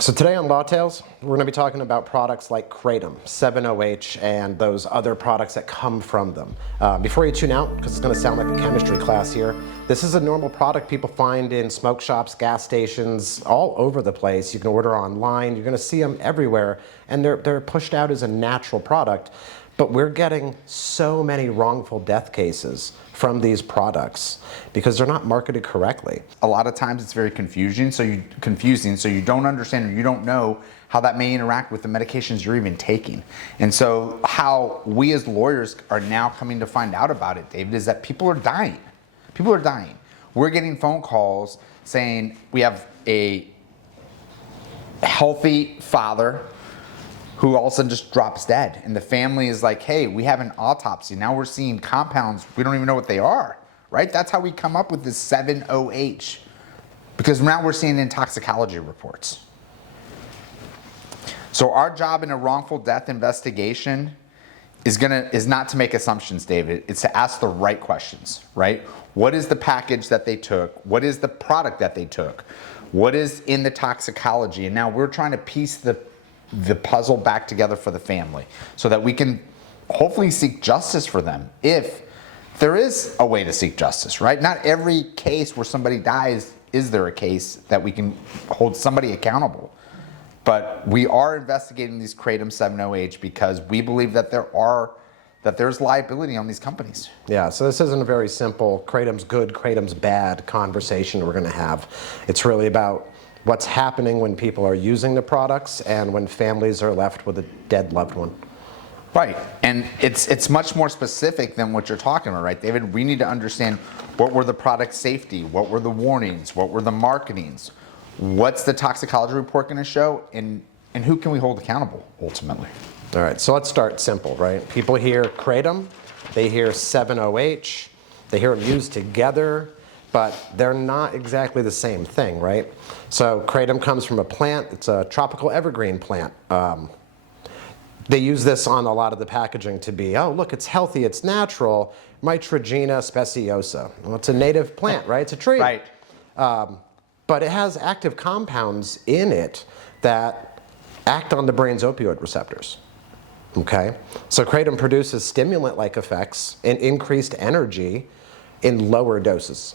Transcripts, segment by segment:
So today on LawTails, we're going to be talking about products like kratom, 7-OH, and those other products that come from them. Before you tune out, because it's going to sound like a chemistry class here, this is a normal product people find in smoke shops, gas stations, all over the place. You can order online. You're going to see them everywhere, and they're pushed out as a natural product. But we're getting so many wrongful death cases from these products because they're not marketed correctly. A lot of times it's very confusing, so you don't understand or you don't know how that may interact with the medications you're even taking. And so how we as lawyers are now coming to find out about it, David, is that people are dying. People are dying. We're getting phone calls saying we have a healthy father who all of a sudden just drops dead. And the family is like, hey, we have an autopsy. Now we're seeing compounds, we don't even know what they are, right? That's how we come up with this 7-OH. Because now we're seeing in toxicology reports. So our job in a wrongful death investigation is not to make assumptions, David. It's to ask the right questions, right? What is the package that they took? What is the product that they took? What is in the toxicology? And now we're trying to piece the puzzle back together for the family so that we can hopefully seek justice for them if there is a way to seek justice, right? Not every case where somebody dies is there a case that we can hold somebody accountable. But we are investigating these kratom 7-OH because we believe that there's liability on these companies. Yeah, so this isn't a very simple kratom's good, kratom's bad conversation we're going to have. It's really about what's happening when people are using the products and when families are left with a dead loved one. Right, and it's much more specific than what you're talking about, right, David? We need to understand what were the product safety, what were the warnings, what were the marketings, what's the toxicology report going to show, and who can we hold accountable ultimately? All right, so let's start simple, right? People hear kratom, they hear 7-OH, they hear them used together, but they're not exactly the same thing, right? So kratom comes from a plant. It's a tropical evergreen plant. They use this on a lot of the packaging to be, oh, look, it's healthy, it's natural, Mitragynine speciosa. Well, it's a native plant, right? It's a tree. Right. But it has active compounds in it that act on the brain's opioid receptors. Okay? So kratom produces stimulant-like effects and increased energy in lower doses.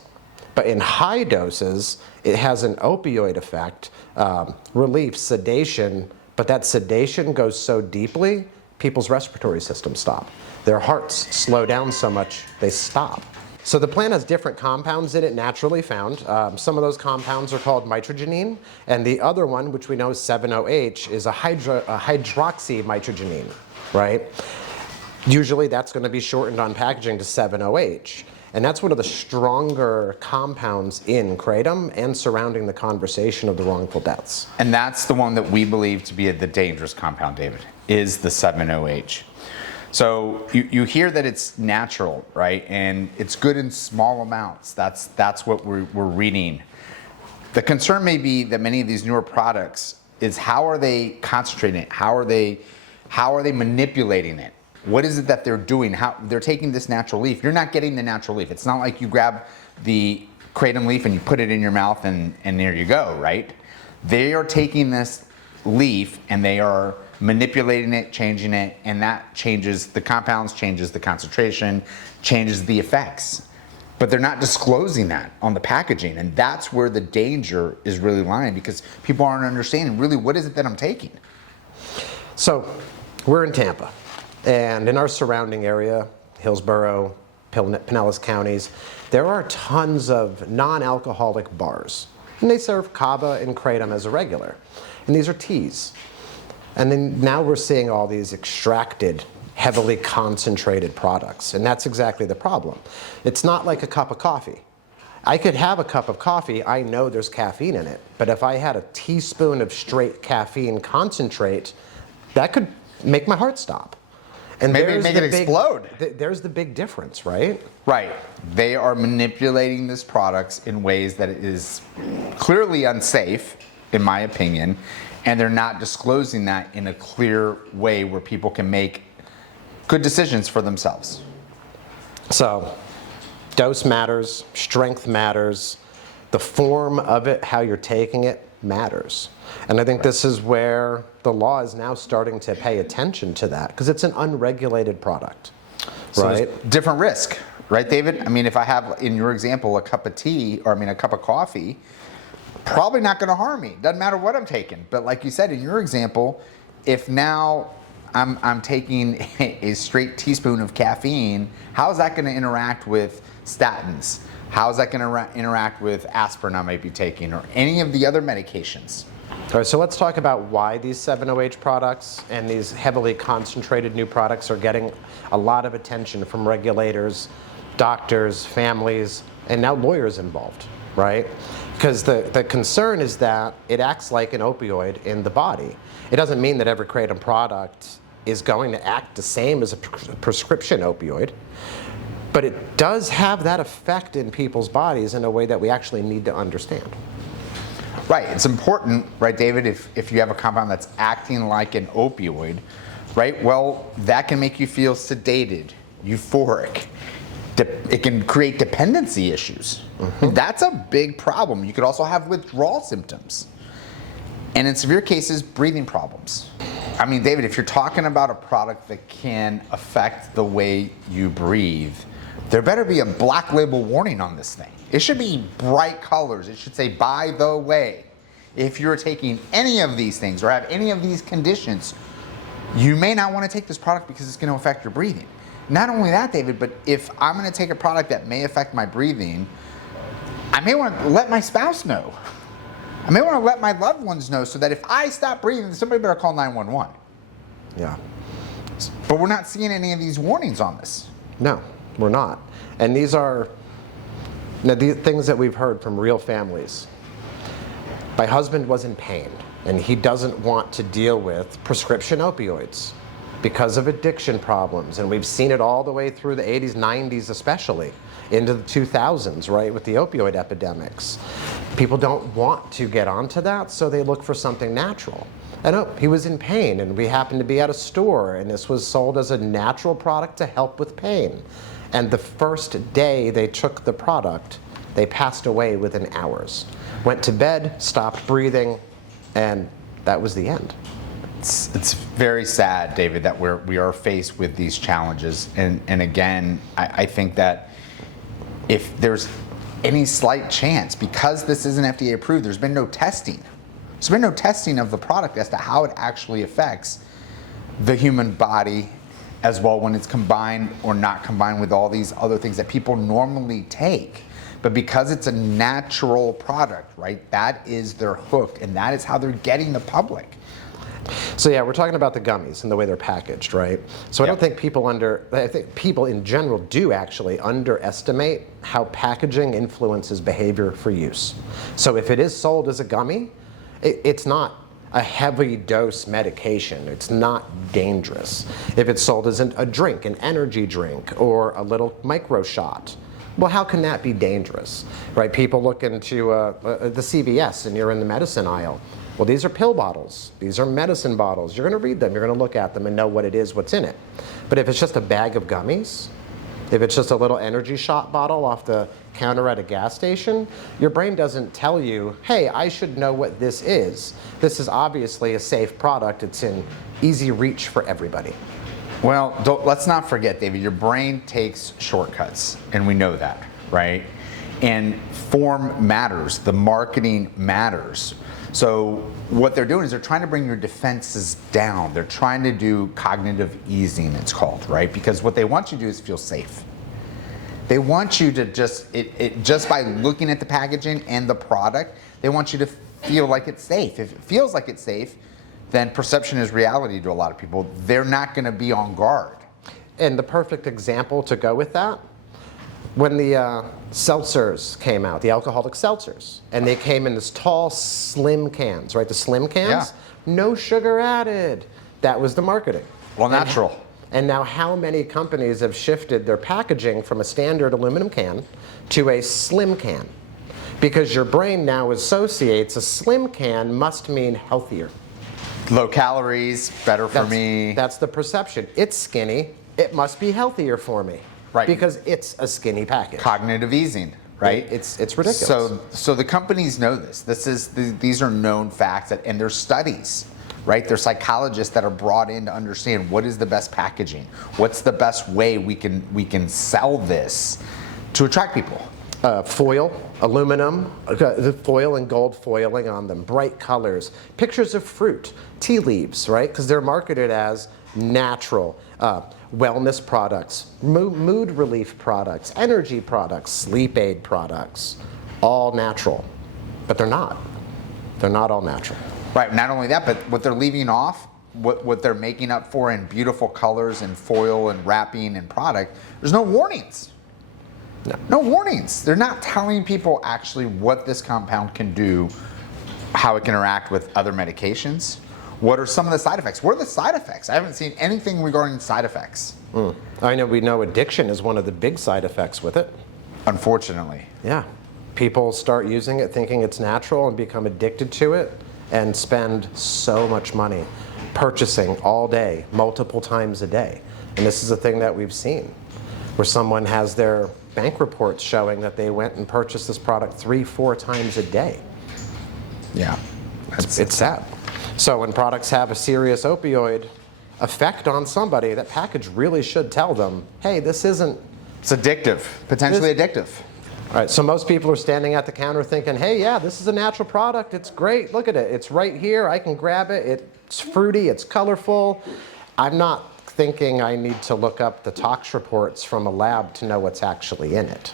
But in high doses, it has an opioid effect, relief, sedation, but that sedation goes so deeply, people's respiratory systems stop. Their hearts slow down so much, they stop. So the plant has different compounds in it naturally found. Some of those compounds are called mitragynine, and the other one, which we know is 7-OH, is a hydroxymitragynine, right? Usually that's going to be shortened on packaging to 7-OH. And that's one of the stronger compounds in kratom and surrounding the conversation of the wrongful deaths. And that's the one that we believe to be the dangerous compound, David, is the 7-OH. So you hear that it's natural, right? And it's good in small amounts. That's what we're reading. The concern may be that many of these newer products is how are they concentrating it? How are they manipulating it? What is it that they're doing? How they're taking this natural leaf. You're not getting the natural leaf. It's not like you grab the kratom leaf and you put it in your mouth and there you go, right? They are taking this leaf and they are manipulating it, changing it, and that changes the compounds, changes the concentration, changes the effects. But they're not disclosing that on the packaging, and that's where the danger is really lying because people aren't understanding really what is it that I'm taking. So we're in Tampa. And in our surrounding area, Hillsborough, Pinellas counties, there are tons of non-alcoholic bars. And they serve kava and kratom as a regular. And these are teas. And then now we're seeing all these extracted, heavily concentrated products. And that's exactly the problem. It's not like a cup of coffee. I could have a cup of coffee, I know there's caffeine in it. But if I had a teaspoon of straight caffeine concentrate, that could make my heart stop. And maybe make it explode. There's the big difference, right? Right. They are manipulating these products in ways that is clearly unsafe, in my opinion, and they're not disclosing that in a clear way where people can make good decisions for themselves. So, dose matters, strength matters, the form of it, how you're taking it matters. And I think this is where the law is now starting to pay attention to that, because it's an unregulated product, So right? there's different risk, right, David? I mean, if I have, in your example, a cup of tea, or I mean, a cup of coffee, probably not going to harm me. Doesn't matter what I'm taking. But like you said, in your example, if now I'm taking a straight teaspoon of caffeine, how is that going to interact with statins? How is that going to interact with aspirin I might be taking, or any of the other medications? All right, so let's talk about why these 7-OH products and these heavily concentrated new products are getting a lot of attention from regulators, doctors, families, and now lawyers involved, right? Because the concern is that it acts like an opioid in the body. It doesn't mean that every kratom product is going to act the same as a prescription opioid, but it does have that effect in people's bodies in a way that we actually need to understand. Right, it's important, right, David, if you have a compound that's acting like an opioid, right, well, that can make you feel sedated, euphoric. It can create dependency issues. Mm-hmm. That's a big problem. You could also have withdrawal symptoms. And in severe cases, breathing problems. I mean, David, if you're talking about a product that can affect the way you breathe, there better be a black label warning on this thing. It should be bright colors. It should say, by the way, if you're taking any of these things or have any of these conditions, you may not want to take this product because it's going to affect your breathing. Not only that, David, but if I'm going to take a product that may affect my breathing, I may want to let my spouse know. I may want to let my loved ones know, so that if I stop breathing, somebody better call 911. Yeah. But we're not seeing any of these warnings on this. No, we're not. And these are the things that we've heard from real families. My husband was in pain, and he doesn't want to deal with prescription opioids because of addiction problems. And we've seen it all the way through the 80s, 90s especially, into the 2000s, right, with the opioid epidemics. People don't want to get onto that, so they look for something natural. And oh, he was in pain, and we happened to be at a store, and this was sold as a natural product to help with pain. And the first day they took the product, they passed away within hours. Went to bed, stopped breathing, and that was the end. It's very sad, David, that we are faced with these challenges. And again, I think that if there's any slight chance, because this isn't FDA approved, there's been no testing. There's been no testing of the product as to how it actually affects the human body as well when it's combined or not combined with all these other things that people normally take. But because it's a natural product, right, that is their hook, and that is how they're getting the public. So yeah, we're talking about the gummies and the way they're packaged, right? So I don't think I think people in general do actually underestimate how packaging influences behavior for use. So if it is sold as a gummy, it's not a heavy dose medication. It's not dangerous. If it's sold as a drink, an energy drink, or a little micro shot, well, how can that be dangerous, right? People look into the CVS and you're in the medicine aisle. Well, these are pill bottles. These are medicine bottles. You're going to read them. You're going to look at them and know what it is, what's in it. But if it's just a bag of gummies, if it's just a little energy shot bottle off the counter at a gas station, your brain doesn't tell you, hey, I should know what this is. This is obviously a safe product. It's in easy reach for everybody. Well, let's not forget, David, your brain takes shortcuts, and we know that, right? And form matters. The marketing matters. So what they're doing is they're trying to bring your defenses down. They're trying to do cognitive easing, it's called, right? Because what they want you to do is feel safe. They want you to just by looking at the packaging and the product, they want you to feel like it's safe. If it feels like it's safe, then perception is reality to a lot of people. They're not going to be on guard. And the perfect example to go with that, when the seltzers came out, the alcoholic seltzers, and they came in this tall, slim cans, right? The slim cans, Yeah. No sugar added. That was the marketing. Well, natural. And now how many companies have shifted their packaging from a standard aluminum can to a slim can? Because your brain now associates a slim can must mean healthier. Low calories, better for me. That's the perception. It's skinny. It must be healthier for me. Right. Because it's a skinny package. Cognitive easing. right? It's ridiculous. So the companies know this. These are known facts, and there's studies, right? There's psychologists that are brought in to understand what is the best packaging, what's the best way we can sell this to attract people. Foil, aluminum, the foil and gold foiling on them, bright colors, pictures of fruit, tea leaves, right? Because they're marketed as natural, wellness products, mood relief products, energy products, sleep aid products, all natural. But they're not. They're not all natural. Right, not only that, but what they're leaving off, what they're making up for in beautiful colors and foil and wrapping and product, there's no warnings. No warnings. They're not telling people actually what this compound can do, how it can interact with other medications. What are some of the side effects? What are the side effects? I haven't seen anything regarding side effects. We know addiction is one of the big side effects with it. Unfortunately. Yeah. People start using it thinking it's natural and become addicted to it and spend so much money purchasing all day, multiple times a day. And this is a thing that we've seen where someone has their bank reports showing that they went and purchased this product 3-4 times a day. Yeah. It's sad. So when products have a serious opioid effect on somebody, that package really should tell them, hey, this isn't... It's addictive, potentially addictive. All right, so most people are standing at the counter thinking, hey, yeah, this is a natural product. It's great. Look at it. It's right here. I can grab it. It's fruity. It's colorful. I'm not thinking I need to look up the tox reports from a lab to know what's actually in it.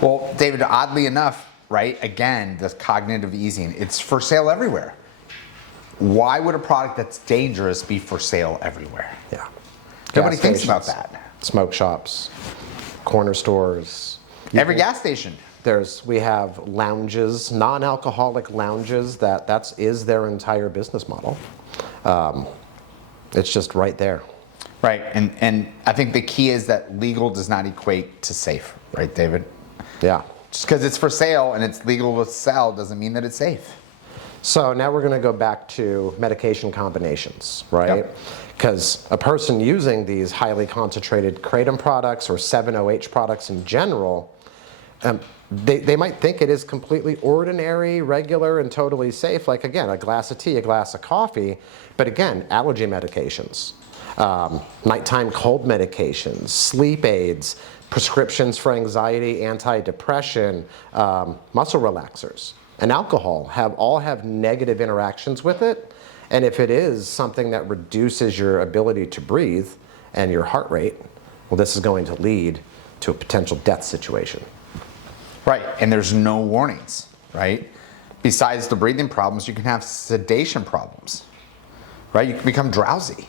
Well, David, oddly enough, right, again, this cognitive easing, it's for sale everywhere. Why would a product that's dangerous be for sale everywhere? Yeah. Nobody Gas thinks about stations, that. Smoke shops, corner stores. Every gas station. We have lounges, non-alcoholic lounges, that is their entire business model. It's just right there. Right, and I think the key is that legal does not equate to safe, right, David? Yeah. Just because it's for sale and it's legal to sell doesn't mean that it's safe. So now we're going to go back to medication combinations, right? Because a person using these highly concentrated kratom products or 7-OH products in general, they might think it is completely ordinary, regular, and totally safe, like, again, a glass of tea, a glass of coffee. But again, allergy medications, nighttime cold medications, sleep aids, prescriptions for anxiety, antidepressant, muscle relaxers, and alcohol all have negative interactions with it. And if it is something that reduces your ability to breathe and your heart rate, well, this is going to lead to a potential death situation. Right, and there's no warnings, right? Besides the breathing problems, you can have sedation problems, right? You can become drowsy.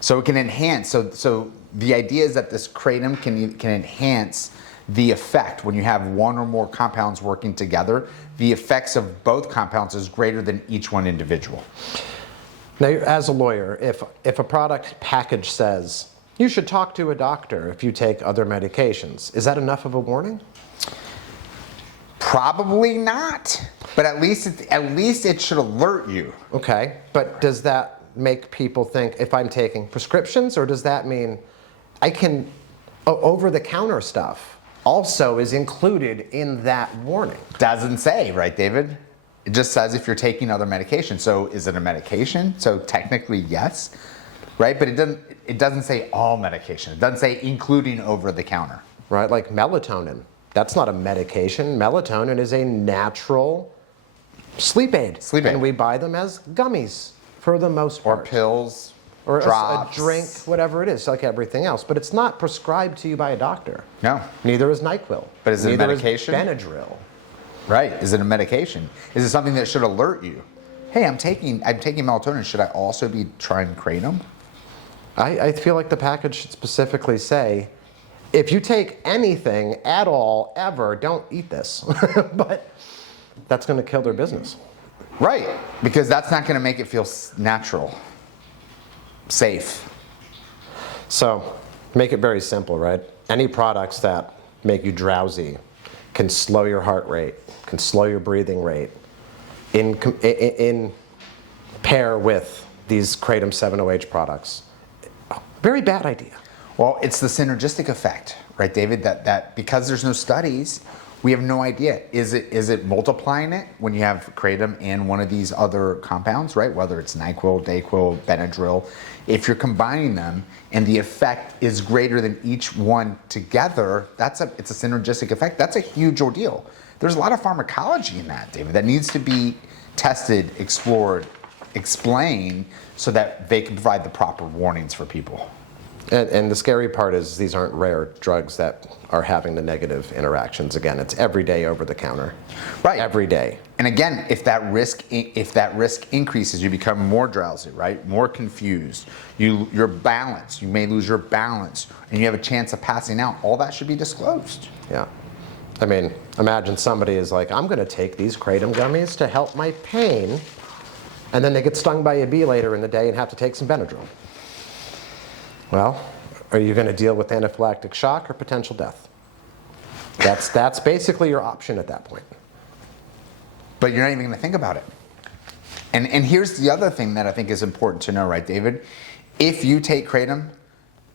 So it can enhance, so the idea is that this kratom can enhance the effect. When you have one or more compounds working together, the effects of both compounds is greater than each one individual. Now, as a lawyer, if a product package says, you should talk to a doctor if you take other medications, is that enough of a warning? Probably not, but at least it should alert you. Okay, but does that make people think if I'm taking prescriptions, or does that mean I can, over-the-counter stuff also is included in that warning? Doesn't say, right, David? It just says if you're taking other medication. So is it a medication? So technically, yes, right? But it doesn't say all medication. It doesn't say including over-the-counter. Right, like melatonin. That's not a medication. Melatonin is a natural sleep aid. And we buy them as gummies for the most part. Or pills, or drops. A drink, whatever it is, like everything else. But it's not prescribed to you by a doctor. No. Neither is NyQuil. But is it a medication? Neither is Benadryl. Right. Is it a medication? Is it something that should alert you? Hey, I'm taking melatonin. Should I also be trying kratom? I feel like the package should specifically say, if you take anything at all, ever, don't eat this. But that's going to kill their business. Right, because that's not going to make it feel natural, safe. So make it very simple, right? Any products that make you drowsy can slow your heart rate, can slow your breathing rate, in pair with these kratom 7-OH products. Very bad idea. Well, it's the synergistic effect, right, David? That because there's no studies, We have no idea. Is it multiplying it when you have kratom and one of these other compounds, right? Whether it's NyQuil, Dayquil, Benadryl. If you're combining them and the effect is greater than each one together, it's a synergistic effect. That's a huge ordeal. There's a lot of pharmacology in that, David, that needs to be tested, explored, explained so that they can provide the proper warnings for people. And the scary part is these aren't rare drugs that are having the negative interactions. Again, it's every day over the counter. Right. Every day. And again, if that risk increases, you become more drowsy, right? More confused. Your balance, you may lose your balance, and you have a chance of passing out. All that should be disclosed. Yeah. I mean, imagine somebody is like, I'm going to take these kratom gummies to help my pain, and then they get stung by a bee later in the day and have to take some Benadryl. Well, are you going to deal with anaphylactic shock or potential death? That's basically your option at that point. But you're not even going to think about it. And here's the other thing that I think is important to know, right, David? If you take kratom,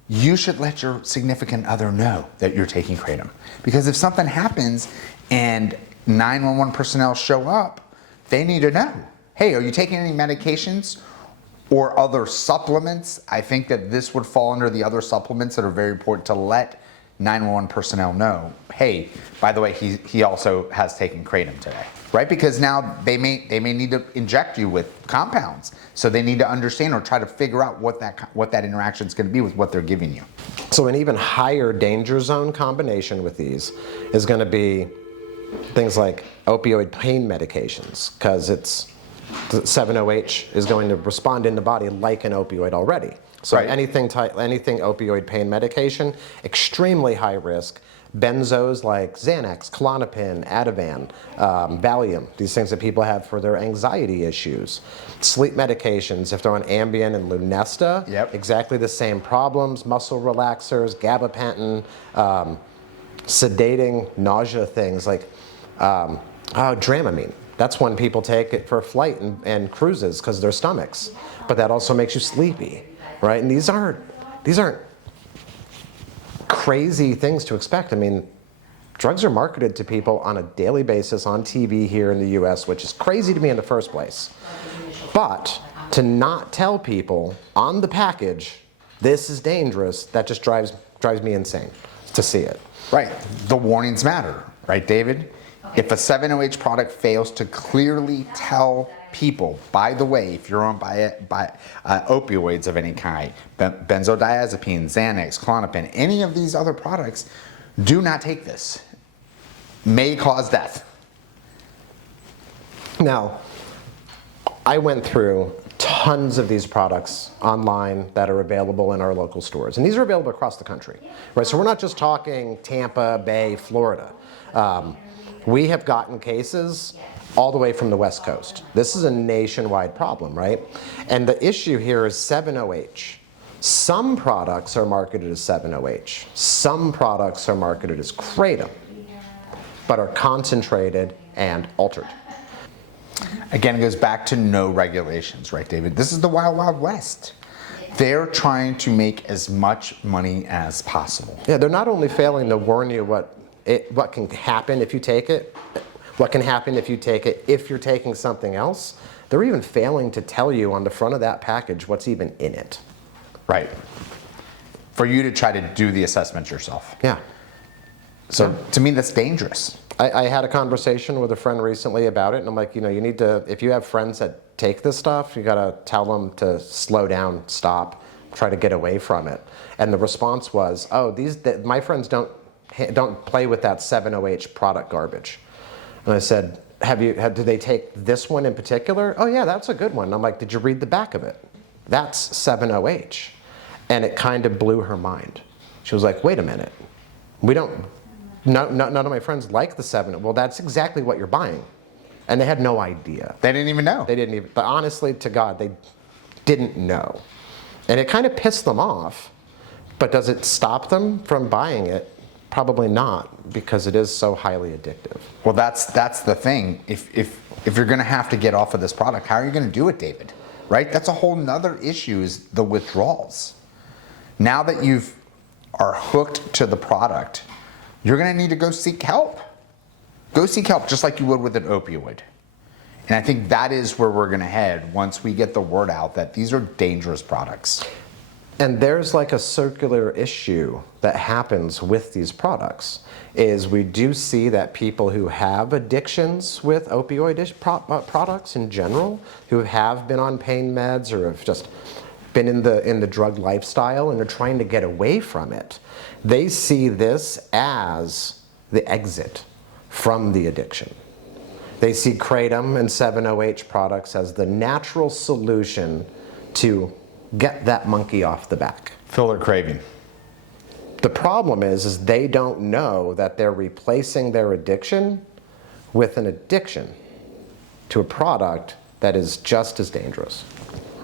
you should let your significant other know that you're taking kratom. Because if something happens and 911 personnel show up, they need to know. Hey, are you taking any medications or other supplements? I think that this would fall under the other supplements that are very important to let 911 personnel know. Hey, by the way, he also has taken kratom today, right? Because now they may need to inject you with compounds, so they need to understand or try to figure out what that interaction is going to be with what they're giving you. So an even higher danger zone combination with these is going to be things like opioid pain medications, because the 7-OH is going to respond in the body like an opioid already. So right. anything opioid pain medication, extremely high risk. Benzos like Xanax, Klonopin, Ativan, Valium, these things that people have for their anxiety issues. Sleep medications, if they're on Ambien and Lunesta, yep. Exactly the same problems. Muscle relaxers, gabapentin, sedating, nausea things like Dramamine. That's when people take it for a flight and cruises because of their stomachs. But that also makes you sleepy, right? And these aren't crazy things to expect. I mean, drugs are marketed to people on a daily basis on TV here in the US, which is crazy to me in the first place. But to not tell people on the package, this is dangerous, that just drives me insane to see it. Right. The warnings matter, right, David? If a 7-OH product fails to clearly tell people, by the way, if you're on opioids of any kind, benzodiazepine, Xanax, Klonopin, any of these other products, do not take this. May cause death. Now, I went through tons of these products online that are available in our local stores. And these are available across the country, right? So we're not just talking Tampa Bay, Florida. We have gotten cases all the way from the West Coast. This is a nationwide problem, right? And the issue here is 7-OH. Some products are marketed as 7-OH. Some products are marketed as kratom, but are concentrated and altered. Again, it goes back to no regulations, right, David? This is the Wild Wild West. They're trying to make as much money as possible. Yeah, they're not only failing to warn you what can happen if you take it, what can happen if you take it if you're taking something else, they're even failing to tell you on the front of that package what's even in it. Right. For you to try to do the assessment yourself. Yeah. So to me, that's dangerous. I had a conversation with a friend recently about it, and I'm like, you need to, if you have friends that take this stuff, you gotta tell them to slow down, stop, try to get away from it. And the response was, my friends don't play with that 7-OH product garbage. And I said, did they take this one in particular? Oh yeah, that's a good one. And I'm like, did you read the back of it? That's 7-OH. And it kind of blew her mind. She was like, wait a minute. None of my friends like the 7. Well, that's exactly what you're buying. And they had no idea. They didn't even know. But honestly, to God, they didn't know. And it kind of pissed them off. But does it stop them from buying it? Probably not, because it is so highly addictive. Well, that's the thing. If you're going to have to get off of this product, how are you going to do it, David? Right? That's a whole nother issue, is the withdrawals. Now that you are hooked to the product, you're going to need to go seek help. Go seek help just like you would with an opioid. And I think that is where we're going to head once we get the word out that these are dangerous products. And there's like a circular issue that happens with these products, is we do see that people who have addictions with opioid products in general, who have been on pain meds or have just been in the drug lifestyle and are trying to get away from it, they see this as the exit from the addiction. They see kratom and 7-OH products as the natural solution to get that monkey off the back. Fill their craving. The problem is they don't know that they're replacing their addiction with an addiction to a product that is just as dangerous.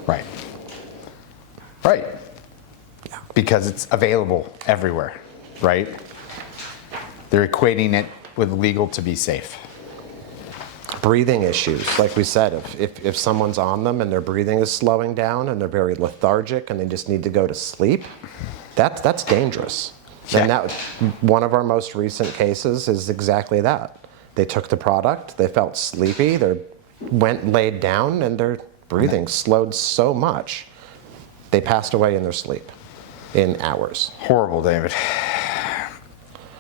Right. Right. Yeah. Because it's available everywhere, right? They're equating it with legal to be safe. Breathing issues, like we said, if someone's on them and their breathing is slowing down and they're very lethargic and they just need to go to sleep, that's dangerous. Yeah. And that one of our most recent cases is exactly that. They took the product, they felt sleepy, they went laid down, and their breathing slowed so much, they passed away in their sleep in hours. Horrible, David.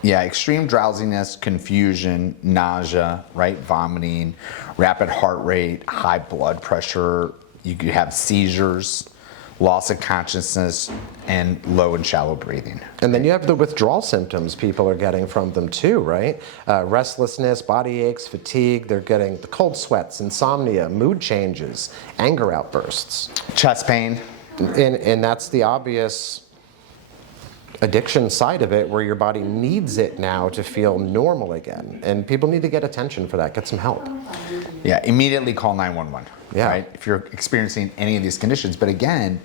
Yeah, extreme drowsiness, confusion, nausea, right? Vomiting, rapid heart rate, high blood pressure. You could have seizures, loss of consciousness, and low and shallow breathing. And then you have the withdrawal symptoms people are getting from them too, right? Restlessness, body aches, fatigue. They're getting the cold sweats, insomnia, mood changes, anger outbursts. Chest pain. And that's the obvious addiction side of it, where your body needs it now to feel normal again. And people need to get attention for that, get some help. Yeah, immediately call 911, Yeah. right? If you're experiencing any of these conditions. But again,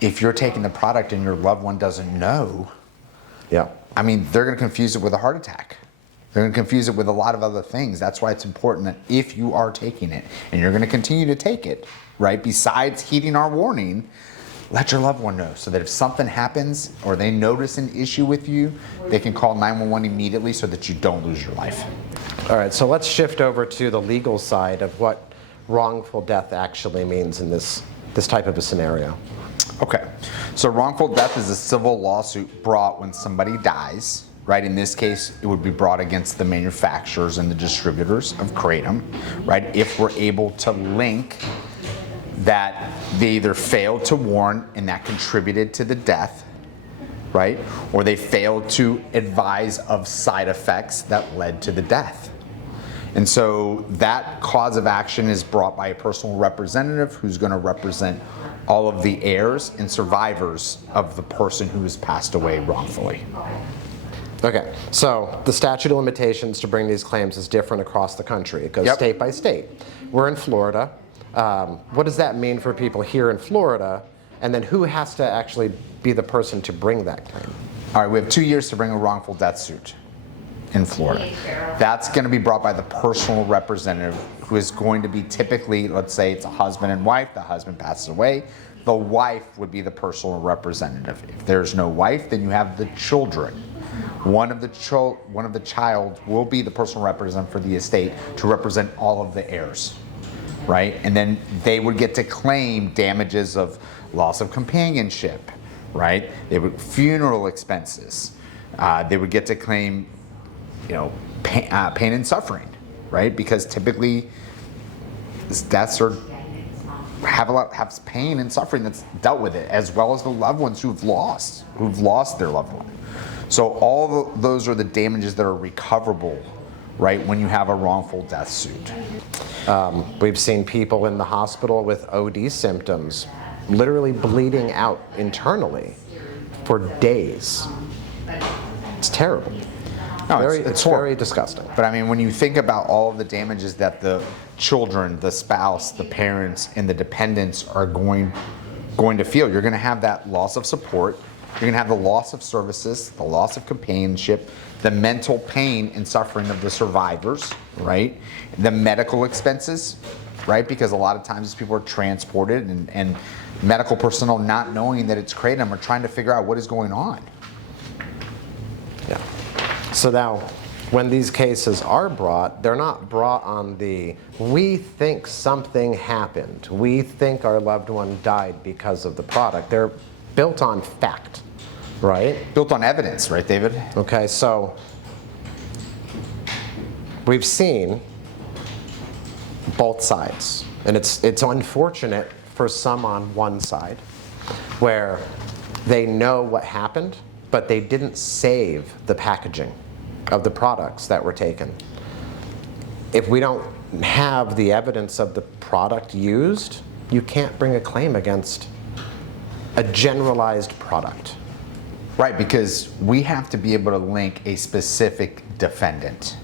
if you're taking the product and your loved one doesn't know, Yeah. I mean, they're going to confuse it with a heart attack. They're going to confuse it with a lot of other things. That's why it's important that if you are taking it and you're going to continue to take it, right, besides heeding our warning, let your loved one know so that if something happens or they notice an issue with you, they can call 911 immediately so that you don't lose your life. All right, so let's shift over to the legal side of what wrongful death actually means in this type of a scenario. Okay, so wrongful death is a civil lawsuit brought when somebody dies, right? In this case, it would be brought against the manufacturers and the distributors of kratom, right? If we're able to link that they either failed to warn and that contributed to the death, right? Or they failed to advise of side effects that led to the death. And so that cause of action is brought by a personal representative who's going to represent all of the heirs and survivors of the person who has passed away wrongfully. Okay, so the statute of limitations to bring these claims is different across the country. It goes state by state. We're in Florida. What does that mean for people here in Florida? And then who has to actually be the person to bring that claim? All right, we have 2 years to bring a wrongful death suit in Florida. That's going to be brought by the personal representative who is going to be typically, let's say it's a husband and wife, the husband passes away, the wife would be the personal representative. If there's no wife, then you have the children. One of the child will be the personal representative for the estate to represent all of the heirs. Right? And then they would get to claim damages of loss of companionship, right? They would funeral expenses. They would get to claim, pain and suffering, right? Because typically, deaths have pain and suffering that's dealt with it, as well as the loved ones who've lost their loved one. So all those are the damages that are recoverable, right, when you have a wrongful death suit. We've seen people in the hospital with OD symptoms literally bleeding out internally for days. It's terrible. No, It's very disgusting. But I mean, when you think about all of the damages that the children, the spouse, the parents, and the dependents are going to feel, you're going to have that loss of support. You're going to have the loss of services, the loss of companionship, the mental pain and suffering of the survivors, right? The medical expenses, right? Because a lot of times people are transported and medical personnel not knowing that it's kratom are trying to figure out what is going on. Yeah. So now, when these cases are brought, they're not brought on the, we think something happened. We think our loved one died because of the product. They're built on fact, right? Built on evidence, right, David? Okay, so we've seen both sides. And it's unfortunate for some on one side where they know what happened, but they didn't save the packaging of the products that were taken. If we don't have the evidence of the product used, you can't bring a claim against a generalized product. Right, because we have to be able to link a specific defendant,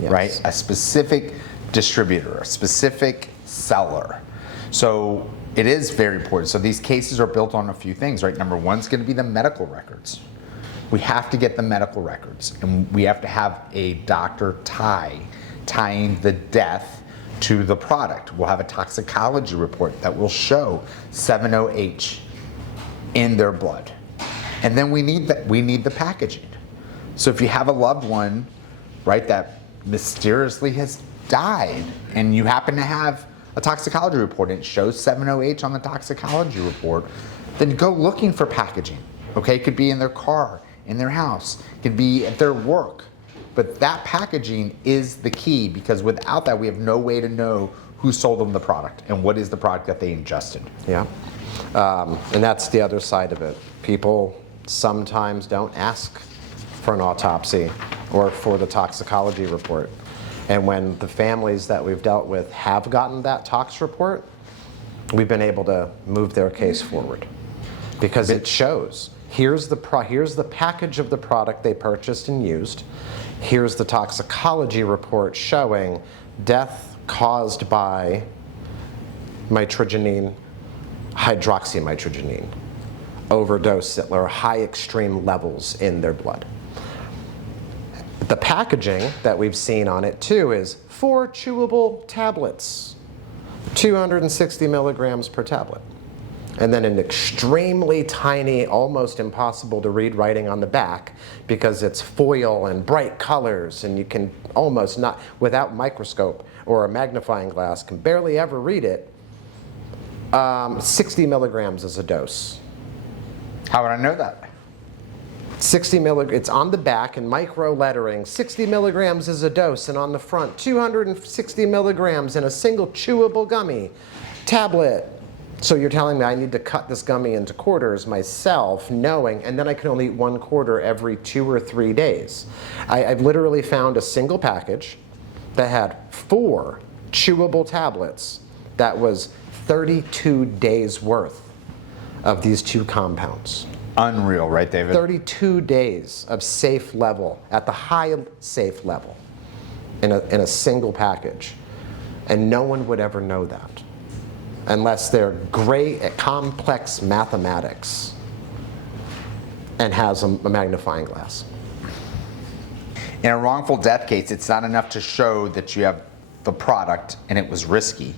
Yes. right? A specific distributor, a specific seller. So it is very important. So these cases are built on a few things, right? Number one is going to be the medical records. We have to get the medical records, and we have to have a doctor tying the death to the product. We'll have a toxicology report that will show 7-OH in their blood. And then we need the packaging. So if you have a loved one, right, that mysteriously has died, and you happen to have a toxicology report and it shows 7-OH on the toxicology report, then go looking for packaging. Okay, it could be in their car, in their house, it could be at their work. But that packaging is the key, because without that, we have no way to know who sold them the product and what is the product that they ingested. Yeah, and that's the other side of it. People sometimes don't ask for an autopsy or for the toxicology report. And when the families that we've dealt with have gotten that tox report, we've been able to move their case forward, because it shows, here's the package of the product they purchased and used. Here's the toxicology report showing death caused by hydroxymitragynine, overdose or high extreme levels in their blood. The packaging that we've seen on it too is 4 chewable tablets, 260 milligrams per tablet. And then an extremely tiny, almost impossible to read writing on the back, because it's foil and bright colors, and you can almost not, without microscope or a magnifying glass, can barely ever read it. 60 milligrams is a dose. How would I know that? 60 milligrams, it's on the back in micro lettering, 60 milligrams is a dose, and on the front, 260 milligrams in a single chewable gummy tablet. So you're telling me I need to cut this gummy into quarters myself, knowing, and then I can only eat 1 quarter every 2 or 3 days. I've literally found a single package that had 4 chewable tablets that was 32 days worth of these 2 compounds. Unreal, right, David? 32 days of safe level, at the high safe level, in a single package. And no one would ever know that unless they're great at complex mathematics and has a magnifying glass. In a wrongful death case, it's not enough to show that you have the product and it was risky.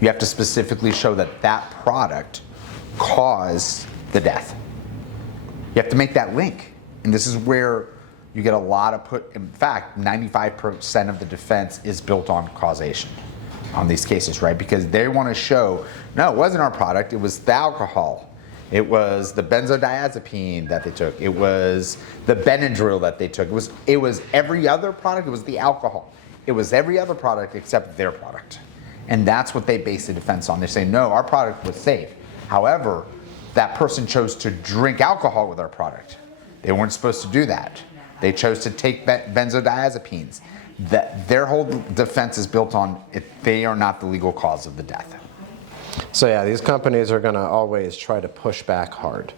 You have to specifically show that that product caused the death. You have to make that link. And this is where you get a lot of in fact, 95% of the defense is built on causation on these cases, right? Because they want to show, no, it wasn't our product, it was the alcohol. It was the benzodiazepine that they took. It was the Benadryl that they took. It was every other product. It was the alcohol. It was every other product except their product. And that's what they base the defense on. They say, no, our product was safe. However, that person chose to drink alcohol with our product. They weren't supposed to do that. They chose to take benzodiazepines. Their whole defense is built on if they are not the legal cause of the death. So yeah, these companies are going to always try to push back hard.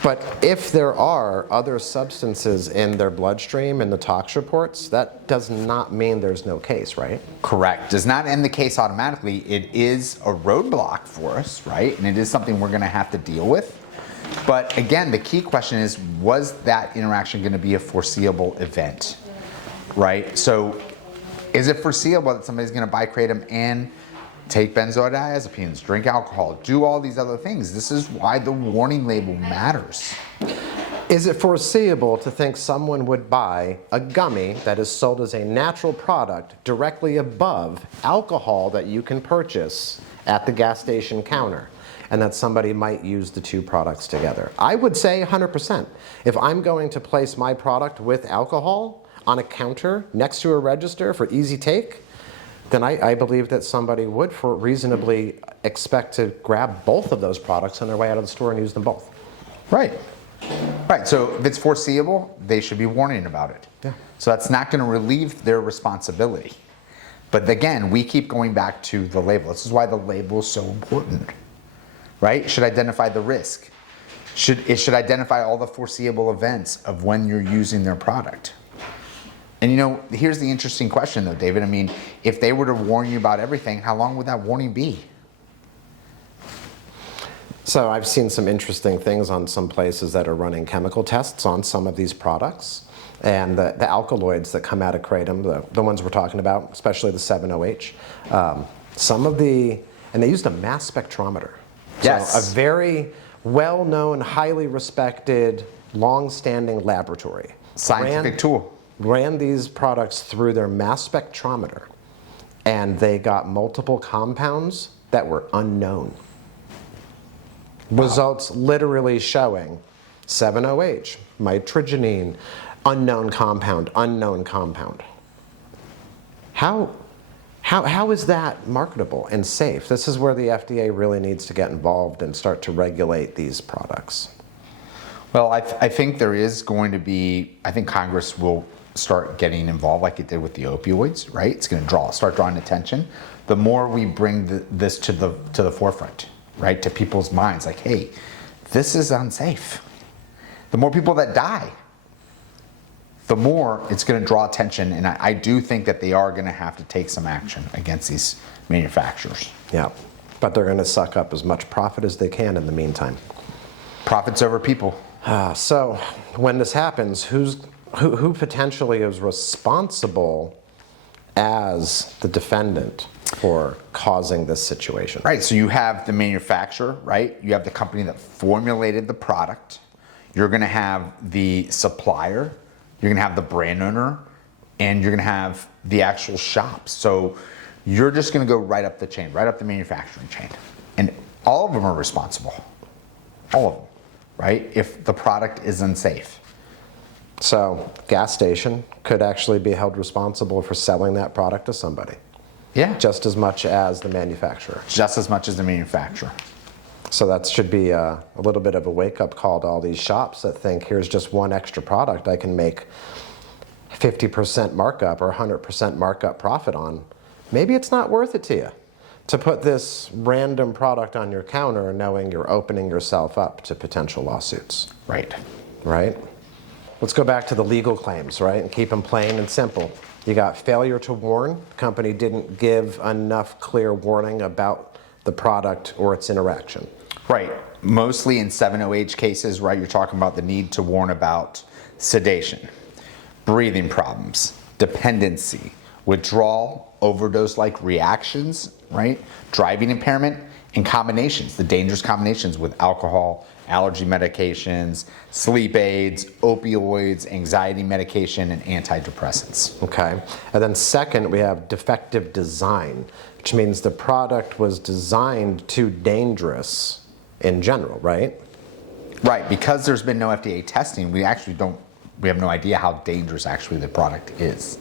But if there are other substances in their bloodstream in the tox reports, that does not mean there's no case, right? Correct. Does not end the case automatically. It is a roadblock for us, right? And it is something we're going to have to deal with. But again, the key question is, was that interaction going to be a foreseeable event, right? So is it foreseeable that somebody's going to buy kratom and take benzodiazepines, drink alcohol, do all these other things? This is why the warning label matters. Is it foreseeable to think someone would buy a gummy that is sold as a natural product directly above alcohol that you can purchase at the gas station counter, and that somebody might use the two products together? I would say 100%. If I'm going to place my product with alcohol on a counter next to a register for easy take, then I believe that somebody would reasonably expect to grab both of those products on their way out of the store and use them both. Right. Right, so if it's foreseeable, they should be warning about it. Yeah. So that's not going to relieve their responsibility. But again, we keep going back to the label. This is why the label is so important, right? It should identify the risk. It should identify all the foreseeable events of when you're using their product. And here's the interesting question though, David. I mean, if they were to warn you about everything, how long would that warning be? So I've seen some interesting things on some places that are running chemical tests on some of these products. And the alkaloids that come out of kratom, the ones we're talking about, especially the 7-OH, and they used a mass spectrometer. Yes. So a very well-known, highly respected, long-standing laboratory. Scientific tool. Ran these products through their mass spectrometer, and they got multiple compounds that were unknown. Results literally showing 7-OH, mitragynine, unknown compound, unknown compound. How is that marketable and safe? This is where the FDA really needs to get involved and start to regulate these products. Well, I think there is going to be, I think Congress will start getting involved like it did with the opioids, right? It's going to start drawing attention. The more we bring this to the forefront, right, to people's minds, like, hey, this is unsafe. The more people that die, the more it's going to draw attention, and I do think that they are going to have to take some action against these manufacturers. Yeah, but they're going to suck up as much profit as they can in the meantime. Profits over people. So when this happens, who potentially is responsible as the defendant for causing this situation? Right, so you have the manufacturer, right? You have the company that formulated the product. You're going to have the supplier. You're going to have the brand owner. And you're going to have the actual shops. So you're just going to go right up the chain, right up the manufacturing chain. And all of them are responsible. All of them, right? If the product is unsafe. So gas station could actually be held responsible for selling that product to somebody. Yeah. Just as much as the manufacturer. Just as much as the manufacturer. So that should be a little bit of a wake-up call to all these shops that think, here's just one extra product I can make 50% markup or 100% markup profit on. Maybe it's not worth it to you to put this random product on your counter knowing you're opening yourself up to potential lawsuits. Right. Right? Let's go back to the legal claims, right? And keep them plain and simple. You got failure to warn. The company didn't give enough clear warning about the product or its interaction. Right. Mostly in 7-OH cases, right, you're talking about the need to warn about sedation, breathing problems, dependency, withdrawal, overdose-like reactions, right, driving impairment, and combinations, the dangerous combinations with alcohol, allergy medications, sleep aids, opioids, anxiety medication, and antidepressants. Okay. And then second, we have defective design, which means the product was designed too dangerous in general, right? Right. Because there's been no FDA testing, we have no idea how dangerous actually the product is.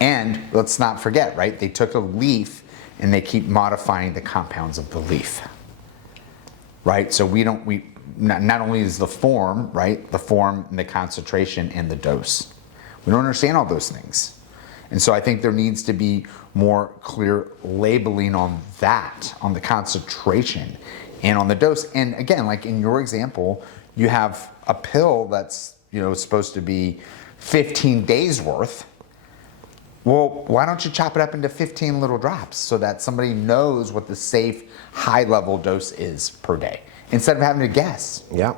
And let's not forget, right? They took a leaf and they keep modifying the compounds of the leaf. Right? So not only is the form, right? The form and the concentration and the dose. We don't understand all those things. And so I think there needs to be more clear labeling on that, on the concentration and on the dose. And again, like in your example, you have a pill that's, supposed to be 15 days worth. Well, why don't you chop it up into 15 little drops so that somebody knows what the safe high level dose is per day instead of having to guess? Yeah.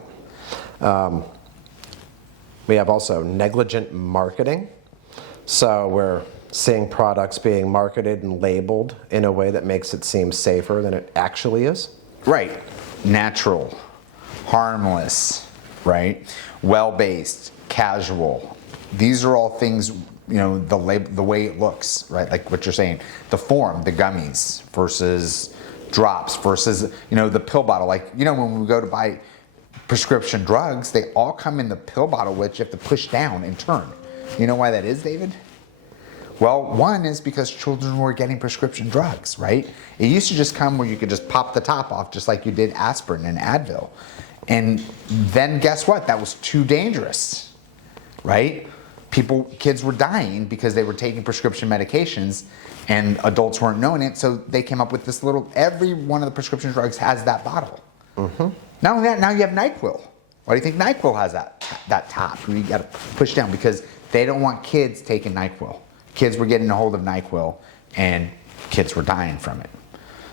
We have also negligent marketing. So we're seeing products being marketed and labeled in a way that makes it seem safer than it actually is. Right. Natural, harmless, right? Well-based, casual. These are all things, the way it looks, right? Like what you're saying, the form, the gummies versus drops versus, the pill bottle. Like, when we go to buy prescription drugs, they all come in the pill bottle, which you have to push down and turn. You know why that is, David? Well, one is because children were getting prescription drugs, right? It used to just come where you could just pop the top off, just like you did aspirin and Advil. And then guess what? That was too dangerous, right? Kids were dying because they were taking prescription medications and adults weren't knowing it, so they came up with this every one of the prescription drugs has that bottle. Mm-hmm. Not only that, now you have NyQuil. Why do you think NyQuil has that top? You got to push down because they don't want kids taking NyQuil. Kids were getting a hold of NyQuil and kids were dying from it.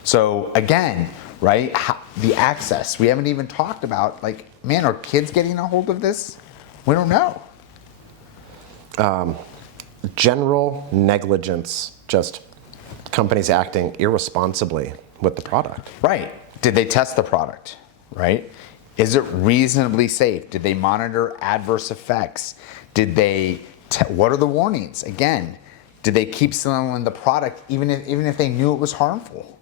So again, right, the access. We haven't even talked about, are kids getting a hold of this? We don't know. General negligence, just companies acting irresponsibly with the product. Right. Did they test the product? Right? Is it reasonably safe? Did they monitor adverse effects? Did they, what are the warnings? Again, did they keep selling the product even if they knew it was harmful?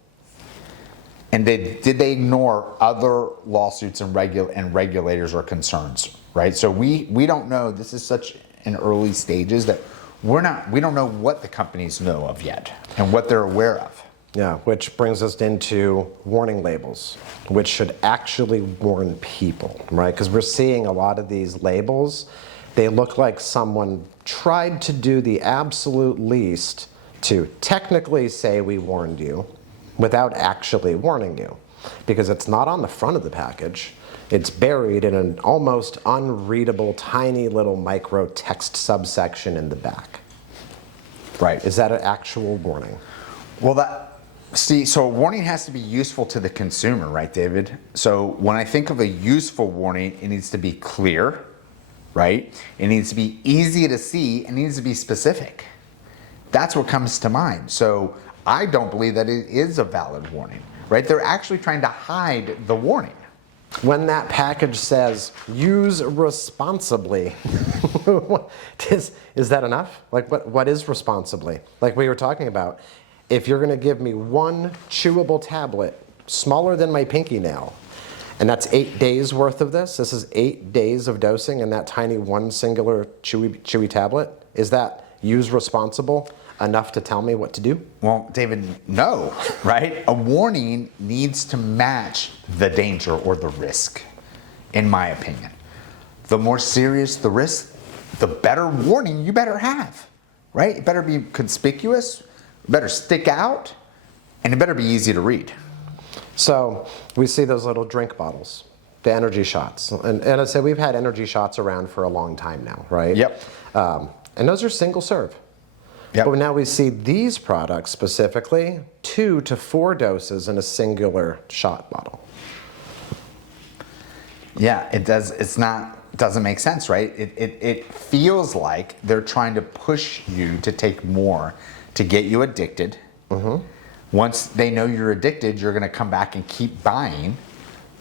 And did they ignore other lawsuits and regulators or concerns? Right? So we don't know. This is such in early stages that we don't know what the companies know of yet and what they're aware of. Yeah, which brings us into warning labels, which should actually warn people, right? Because we're seeing a lot of these labels. They look like someone tried to do the absolute least to technically say we warned you without actually warning you, because it's not on the front of the package. It's buried in an almost unreadable, tiny little micro text subsection in the back. Right. Is that an actual warning? Well, so a warning has to be useful to the consumer, right, David? So when I think of a useful warning, it needs to be clear, right? It needs to be easy to see, and it needs to be specific. That's what comes to mind. So I don't believe that it is a valid warning, right? They're actually trying to hide the warning. When that package says, use responsibly, is that enough? What is responsibly? Like we were talking about, if you're going to give me one chewable tablet smaller than my pinky nail, and that's 8 days worth of this is 8 days of dosing in that tiny one singular chewy tablet, is that use responsible enough to tell me what to do? Well, David, no, right? A warning needs to match the danger or the risk, in my opinion. The more serious the risk, the better warning you better have, right? It better be conspicuous, it better stick out, and it better be easy to read. So we see those little drink bottles, the energy shots. And I said we've had energy shots around for a long time now, right? Yep. And those are single serve. Yep. But now we see these products specifically 2 to 4 doses in a singular shot bottle. Yeah, it does. Doesn't make sense, right? It feels like they're trying to push you to take more to get you addicted. Mm-hmm. Once they know you're addicted, you're going to come back and keep buying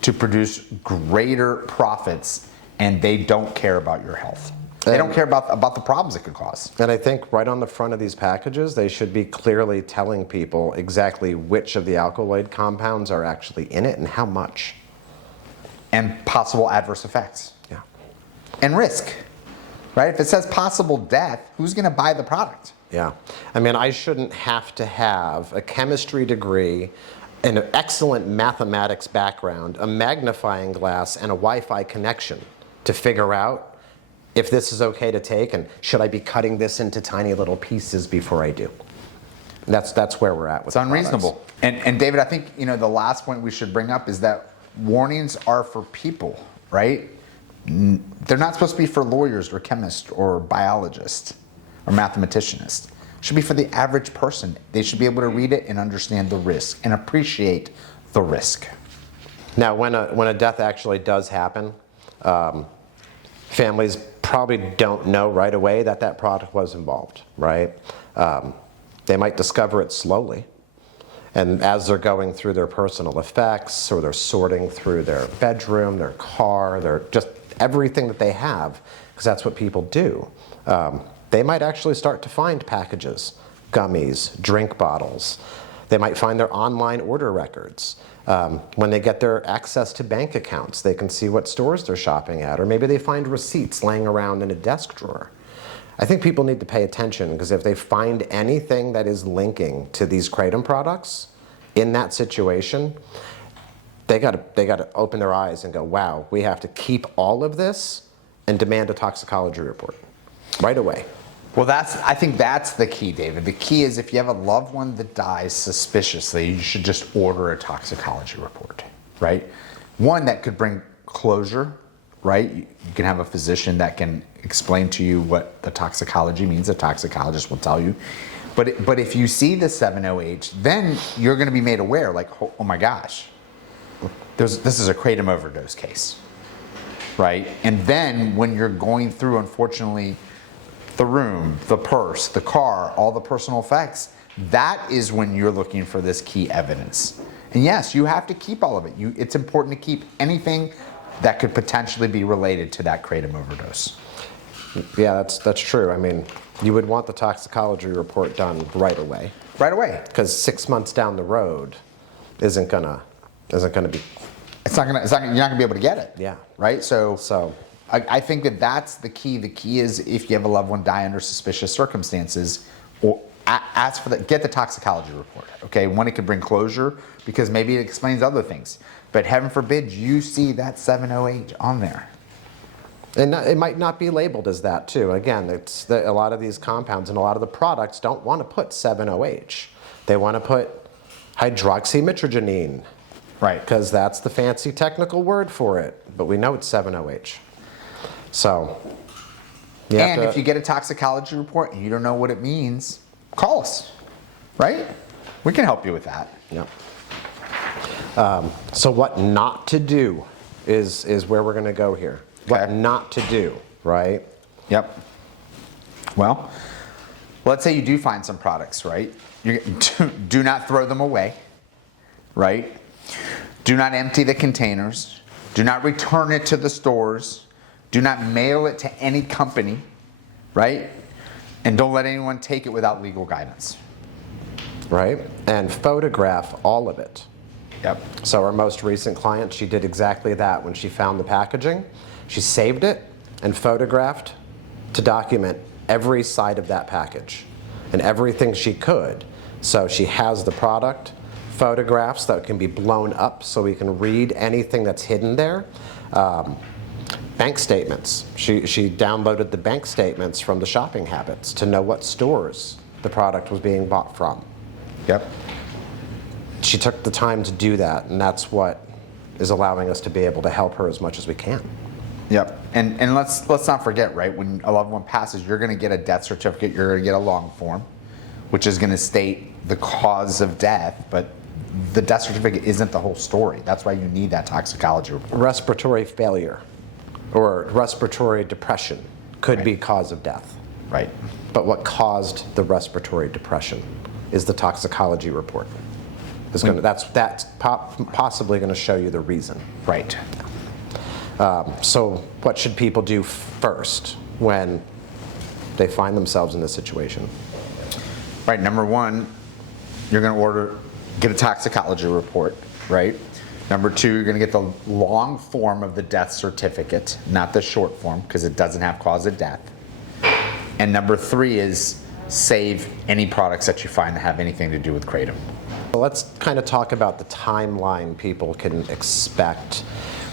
to produce greater profits, and they don't care about your health. They don't care about the problems it could cause. And I think right on the front of these packages, they should be clearly telling people exactly which of the alkaloid compounds are actually in it and how much. And possible adverse effects. Yeah. And risk, right? If it says possible death, who's going to buy the product? Yeah. I mean, I shouldn't have to have a chemistry degree, an excellent mathematics background, a magnifying glass, and a Wi-Fi connection to figure out if this is okay to take, and should I be cutting this into tiny little pieces before I do? That's where we're at with It's unreasonable. products. And David, I think the last point we should bring up is that warnings are for people, right? They're not supposed to be for lawyers or chemists or biologists or mathematicians. It should be for the average person. They should be able to read it and understand the risk and appreciate the risk. Now, when a death actually does happen, families probably don't know right away that product was involved, right? They might discover it slowly. And as they're going through their personal effects, or they're sorting through their bedroom, their car, they're just everything that they have, because that's what people do. They might actually start to find packages, gummies, drink bottles. They might find their online order records. When they get their access to bank accounts, they can see what stores they're shopping at, or maybe they find receipts laying around in a desk drawer. I think people need to pay attention, because if they find anything that is linking to these kratom products in that situation, they got to open their eyes and go, wow, we have to keep all of this and demand a toxicology report right away. Well, I think that's the key, David. The key is if you have a loved one that dies suspiciously, you should just order a toxicology report, right? One that could bring closure, right? You can have a physician that can explain to you what the toxicology means. A toxicologist will tell you. But if you see the 7-OH, then you're going to be made aware, like, oh my gosh, this is a kratom overdose case, right? And then when you're going through, unfortunately, the room, the purse, the car, all the personal effects, that is when you're looking for this key evidence. And yes, you have to keep all of it. It's important to keep anything that could potentially be related to that kratom overdose. Yeah, that's true. I mean, you would want the toxicology report done right away. Right away. Because 6 months down the road isn't gonna be. You're not gonna be able to get it. Yeah. Right. So I think that's the key. The key is if you have a loved one die under suspicious circumstances, or ask for get the toxicology report. Okay, one, it could bring closure because maybe it explains other things. But heaven forbid you see that 7-OH on there. And it might not be labeled as that too. Again, a lot of these compounds and a lot of the products don't want to put 7-OH. They want to put hydroxymitragynine. Right. Because that's the fancy technical word for it. But we know it's 7-OH. So. If you get a toxicology report and you don't know what it means, call us. Right? We can help you with that. Yep. So what not to do is where we're going to go here. Okay. What not to do, right? Yep. Well, let's say you do find some products, right? Do not throw them away, right? Do not empty the containers. Do not return it to the stores. Do not mail it to any company, right? And don't let anyone take it without legal guidance. Right? And photograph all of it. Yep. So our most recent client, she did exactly that. When she found the packaging, she saved it and photographed to document every side of that package and everything she could. So she has the product, photographs that can be blown up so we can read anything that's hidden there. Bank statements. She downloaded the bank statements from the shopping habits to know what stores the product was being bought from. Yep. She took the time to do that, and that's what is allowing us to be able to help her as much as we can. Yep. And let's not forget, right, when a loved one passes, you're going to get a death certificate, you're going to get a long form, which is going to state the cause of death, but the death certificate isn't the whole story. That's why you need that toxicology report. Respiratory failure or respiratory depression could be cause of death. Right. But what caused the respiratory depression is the toxicology report. That's possibly going to show you the reason. Right. So what should people do first when they find themselves in this situation? Right. Number one, you're going to get a toxicology report, right? Number two, you're going to get the long form of the death certificate, not the short form, because it doesn't have cause of death. And number three is save any products that you find that have anything to do with kratom. So let's kind of talk about the timeline people can expect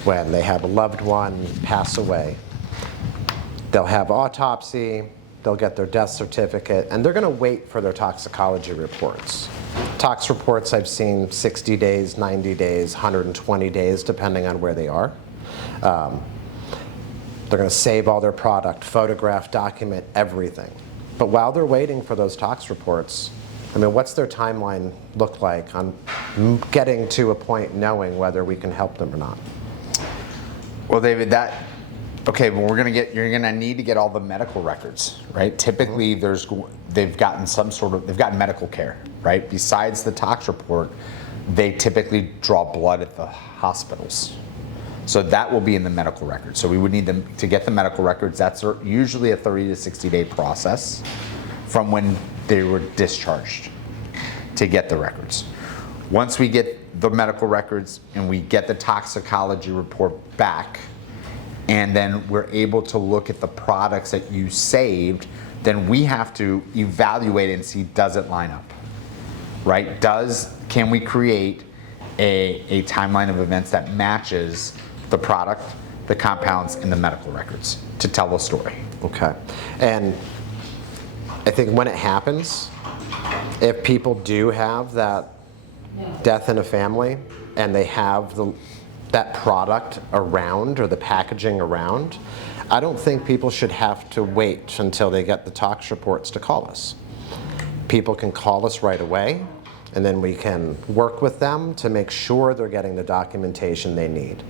when they have a loved one pass away. They'll have autopsy, they'll get their death certificate, and they're going to wait for their toxicology reports. Tox reports I've seen 60 days, 90 days, 120 days, depending on where they are. They're going to save all their product, photograph, document everything. But while they're waiting for those tox reports, I mean, what's their timeline look like on getting to a point knowing whether we can help them or not? Well, David, you're gonna need to get all the medical records, right? Typically, they've gotten medical care, right? Besides the tox report, they typically draw blood at the hospitals. So that will be in the medical records. So we would need them to get the medical records. That's usually a 30 to 60 day process from when they were discharged to get the records. Once we get the medical records and we get the toxicology report back, and then we're able to look at the products that you saved, then we have to evaluate it and see, does it line up, right? Can we create a timeline of events that matches the product, the compounds, and the medical records to tell the story? Okay. And I think when it happens, if people do have that death in a family and they have that product around or the packaging around, I don't think people should have to wait until they get the tox reports to call us. People can call us right away, and then we can work with them to make sure they're getting the documentation they need,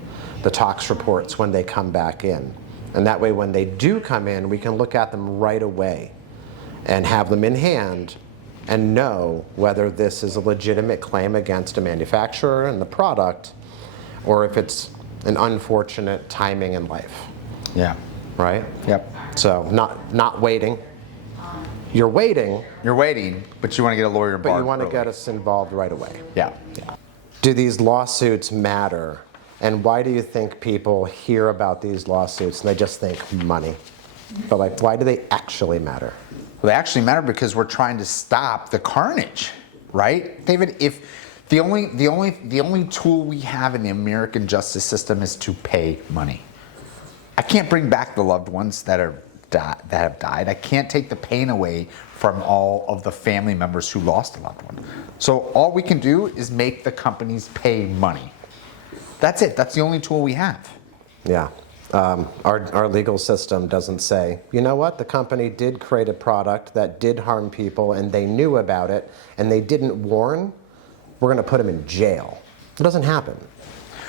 the tox reports when they come back in. And that way when they do come in, we can look at them right away and have them in hand and know whether this is a legitimate claim against a manufacturer and the product, or if it's an unfortunate timing in life. Yeah. Right? Yep. So not waiting. You're waiting, but you want to get a lawyer involved. but you want to get us involved right away. Yeah. Do these lawsuits matter? And why do you think people hear about these lawsuits and they just think money? But like, why do they actually matter? Well, they actually matter because we're trying to stop the carnage, right? David, if the only tool we have in the American justice system is to pay money. I can't bring back the loved ones that have died. I can't take the pain away from all of the family members who lost a loved one. So all we can do is make the companies pay money. That's it. That's the only tool we have. Yeah. Our legal system doesn't say, you know what, the company did create a product that did harm people and they knew about it and they didn't warn, we're going to put them in jail. It doesn't happen.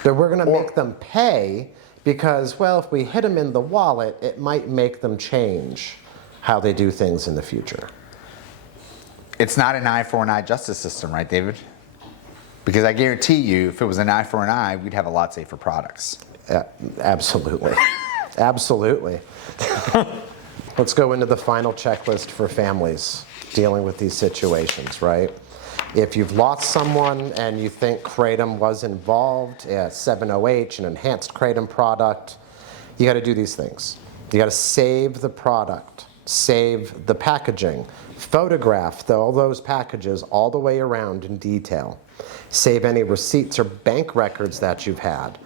That we're going to make them pay because, well, if we hit them in the wallet, it might make them change how they do things in the future. It's not an eye for an eye justice system, right, David? Because I guarantee you, if it was an eye for an eye, we'd have a lot safer products. Absolutely. Absolutely. Let's go into the final checklist for families dealing with these situations, right? If you've lost someone and you think kratom was involved, 7-OH, an enhanced kratom product, you got to do these things. You got to save the product, save the packaging, photograph all those packages all the way around in detail, save any receipts or bank records that you've had,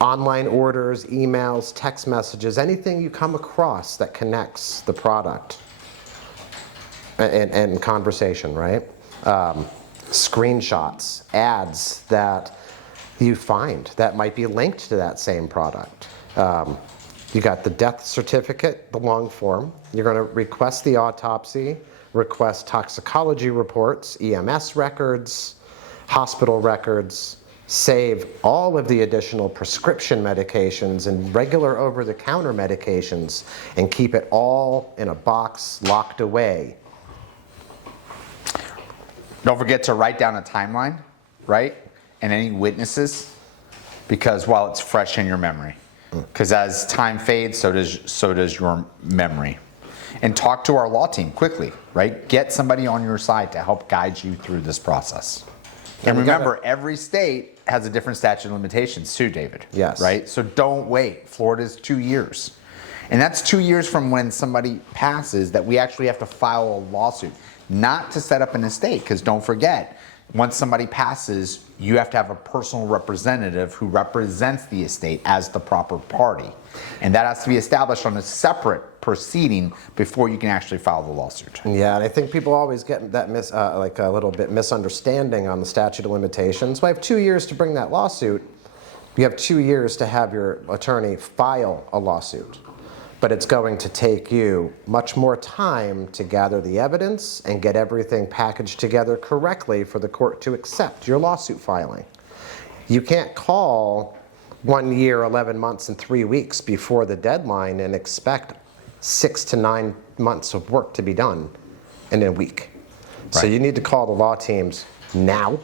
online orders, emails, text messages, anything you come across that connects the product and conversation, right? Screenshots, ads that you find that might be linked to that same product. You got the death certificate, the long form. You're going to request the autopsy, request toxicology reports, EMS records, hospital records, save all of the additional prescription medications and regular over-the-counter medications, and keep it all in a box locked away. Don't forget to write down a timeline, right? And any witnesses, because while it's fresh in your memory. Because as time fades, so does your memory. And talk to our law team quickly, right? Get somebody on your side to help guide you through this process. And remember, every state has a different statute of limitations too, David. Yes. Right? So don't wait. Florida's 2 years. And that's 2 years from when somebody passes that we actually have to file a lawsuit. Not to set up an estate, because don't forget, once somebody passes, you have to have a personal representative who represents the estate as the proper party. And that has to be established on a separate proceeding before you can actually file the lawsuit. Yeah, and I think people always get that like a little bit misunderstanding on the statute of limitations. Well, I have 2 years to bring that lawsuit. You have 2 years to have your attorney file a lawsuit. But it's going to take you much more time to gather the evidence and get everything packaged together correctly for the court to accept your lawsuit filing. You can't call 1 year, 11 months, and 3 weeks before the deadline and expect 6 to 9 months of work to be done in a week. Right. So you need to call the law teams now,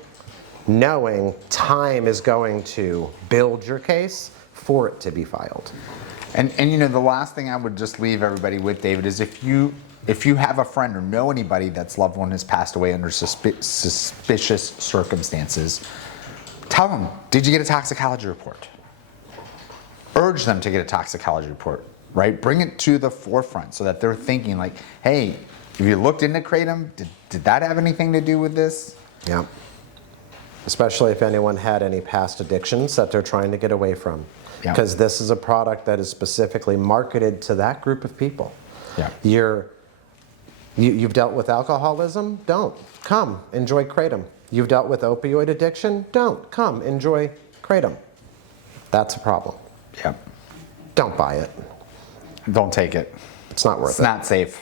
knowing time is going to build your case, for it to be filed. And you know, the last thing I would just leave everybody with, David, is if you have a friend or know anybody that's loved one has passed away under suspicious circumstances, tell them, did you get a toxicology report? Urge them to get a toxicology report, right? Bring it to the forefront so that they're thinking like, hey, have you looked into kratom? Did that have anything to do with this? Yeah. Especially if anyone had any past addictions that they're trying to get away from. Yeah. Because this is a product that is specifically marketed to that group of people. Yeah. You've dealt with alcoholism? Don't. Come, enjoy kratom. You've dealt with opioid addiction? Don't. Come, enjoy kratom. That's a problem. Yep. Don't buy it. Don't take it. It's not worth it. It's not safe.